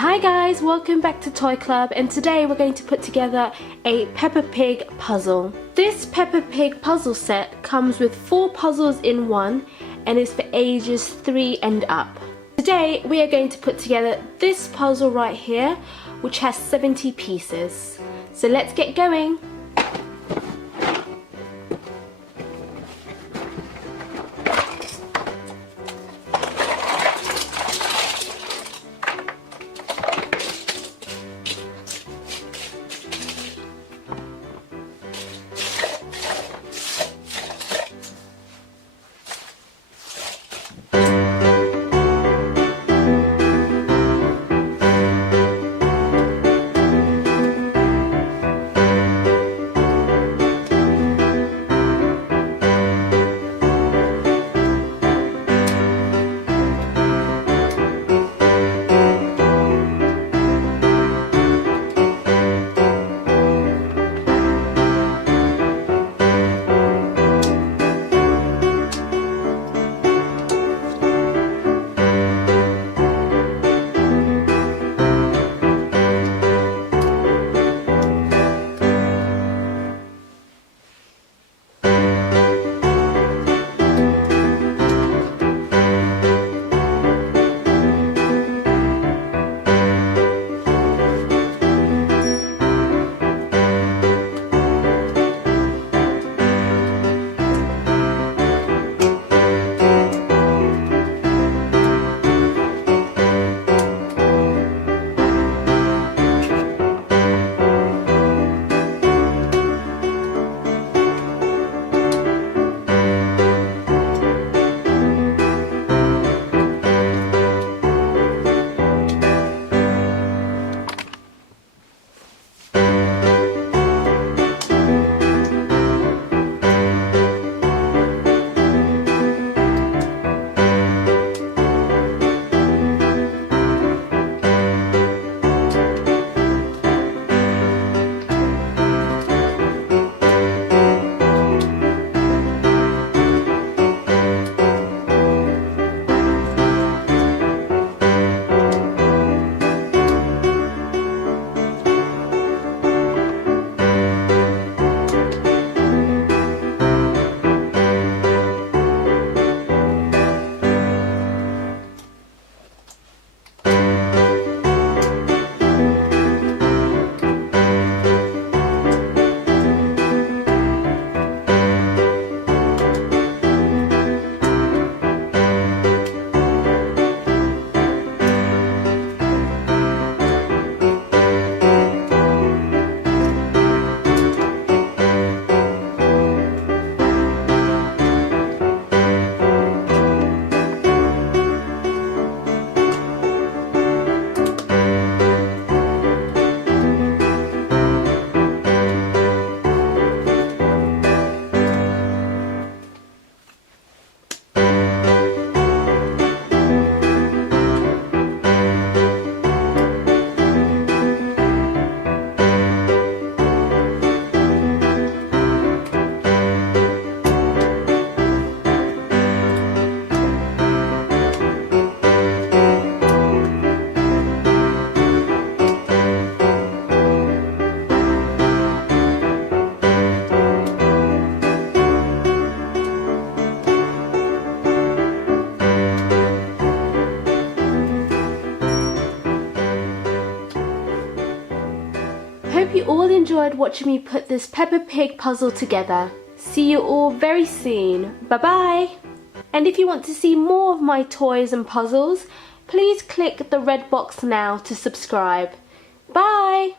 Hi guys, welcome back to Toy Club, and today we're going to put together a Peppa Pig puzzle. This Peppa Pig puzzle set comes with 4 puzzles in one and is for ages 3 and up. Today we are going to put together this puzzle right here, which has 70 pieces. So let's get going. Hope you all enjoyed watching me put this Peppa Pig puzzle together. See you all very soon. Bye bye! And if you want to see more of my toys and puzzles, please click the red box now to subscribe. Bye!